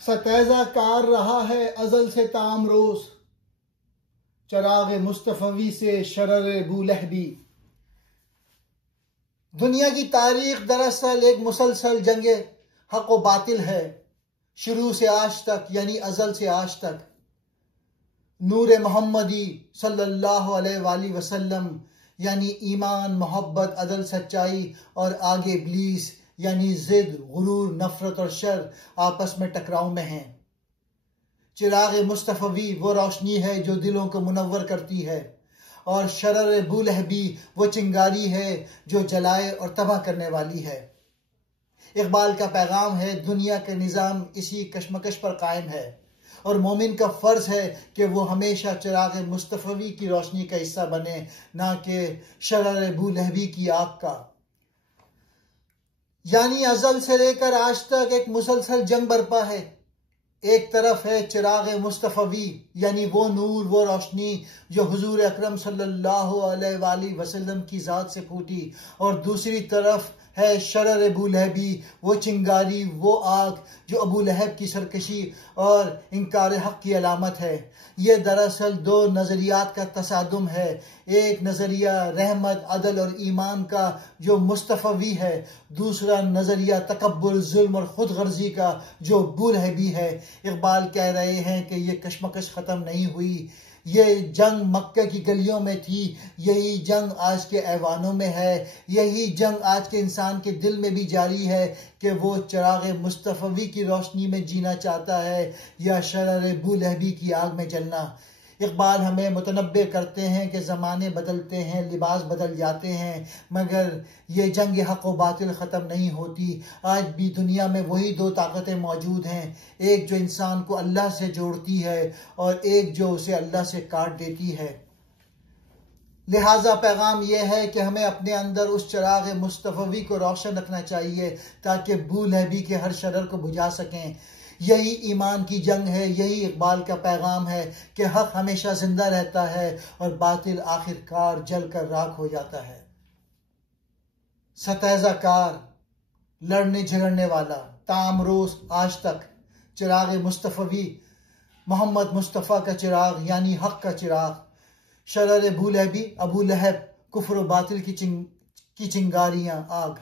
ستیزہ کار رہا ہے ازل سے تام روز، چراغ مصطفی سے شرر بولہبی۔ دنیا کی تاریخ دراصل ایک مسلسل جنگ حق و باطل ہے، شروع سے آج تک، یعنی ازل سے آج تک۔ نور محمدی صلی اللہ علیہ وآلہ وسلم یعنی ایمان، محبت، عدل، سچائی، اور آگے ابلیس یعنی ضد، غرور، نفرت اور شر آپس میں ٹکراؤ میں ہیں۔ چراغ مصطفی وہ روشنی ہے جو دلوں کو منور کرتی ہے، اور شرر بولہبی وہ چنگاری ہے جو جلائے اور تباہ کرنے والی ہے۔ اقبال کا پیغام ہے، دنیا کا نظام اسی کشمکش پر قائم ہے، اور مومن کا فرض ہے کہ وہ ہمیشہ چراغ مصطفی کی روشنی کا حصہ بنے، نہ کہ شرر بولہبی کی آگ کا۔ یعنی ازل سے لے کر آج تک ایک مسلسل جنگ برپا ہے۔ ایک طرف ہے چراغ مصطفی یعنی وہ نور، وہ روشنی جو حضور اکرم صلی اللہ علیہ وآلہ وسلم کی ذات سے پھوٹی، اور دوسری طرف ہے شرر بولہبی، وہ چنگاری، وہ آگ جو ابو لہب کی سرکشی اور انکار حق کی علامت ہے۔ یہ دراصل دو نظریات کا تصادم ہے، ایک نظریہ رحمت، عدل اور ایمان کا جو مصطفی ہے، دوسرا نظریہ تکبر، ظلم اور خود غرضی کا جو بولہبی ہے۔ اقبال کہہ رہے ہیں کہ یہ کشمکش ختم نہیں ہوئی، یہ جنگ مکہ کی گلیوں میں تھی، یہی جنگ آج کے ایوانوں میں ہے، یہی جنگ آج کے انسان کے دل میں بھی جاری ہے کہ وہ چراغ مصطفی کی روشنی میں جینا چاہتا ہے یا شرر بولہبی کی آگ میں جلنا۔ اقبال ہمیں متنبہ کرتے ہیں کہ زمانے بدلتے ہیں، لباس بدل جاتے ہیں، مگر یہ جنگ حق و باطل ختم نہیں ہوتی۔ آج بھی دنیا میں وہی دو طاقتیں موجود ہیں، ایک جو انسان کو اللہ سے جوڑتی ہے اور ایک جو اسے اللہ سے کاٹ دیتی ہے۔ لہٰذا پیغام یہ ہے کہ ہمیں اپنے اندر اس چراغ مصطفی کو روشن رکھنا چاہیے تاکہ بولہبی کے ہر شرر کو بجھا سکیں۔ یہی ایمان کی جنگ ہے، یہی اقبال کا پیغام ہے کہ حق ہمیشہ زندہ رہتا ہے اور باطل آخر کار جل کر راکھ ہو جاتا ہے۔ ستیزہ کار، لڑنے جھگڑنے والا، تام روز آج تک، چراغ مصطفی، محمد مصطفیٰ کا چراغ یعنی حق کا چراغ، شرر بولہبی، ابو لہب، کفر و باطل کی چنگاریاں، آگ۔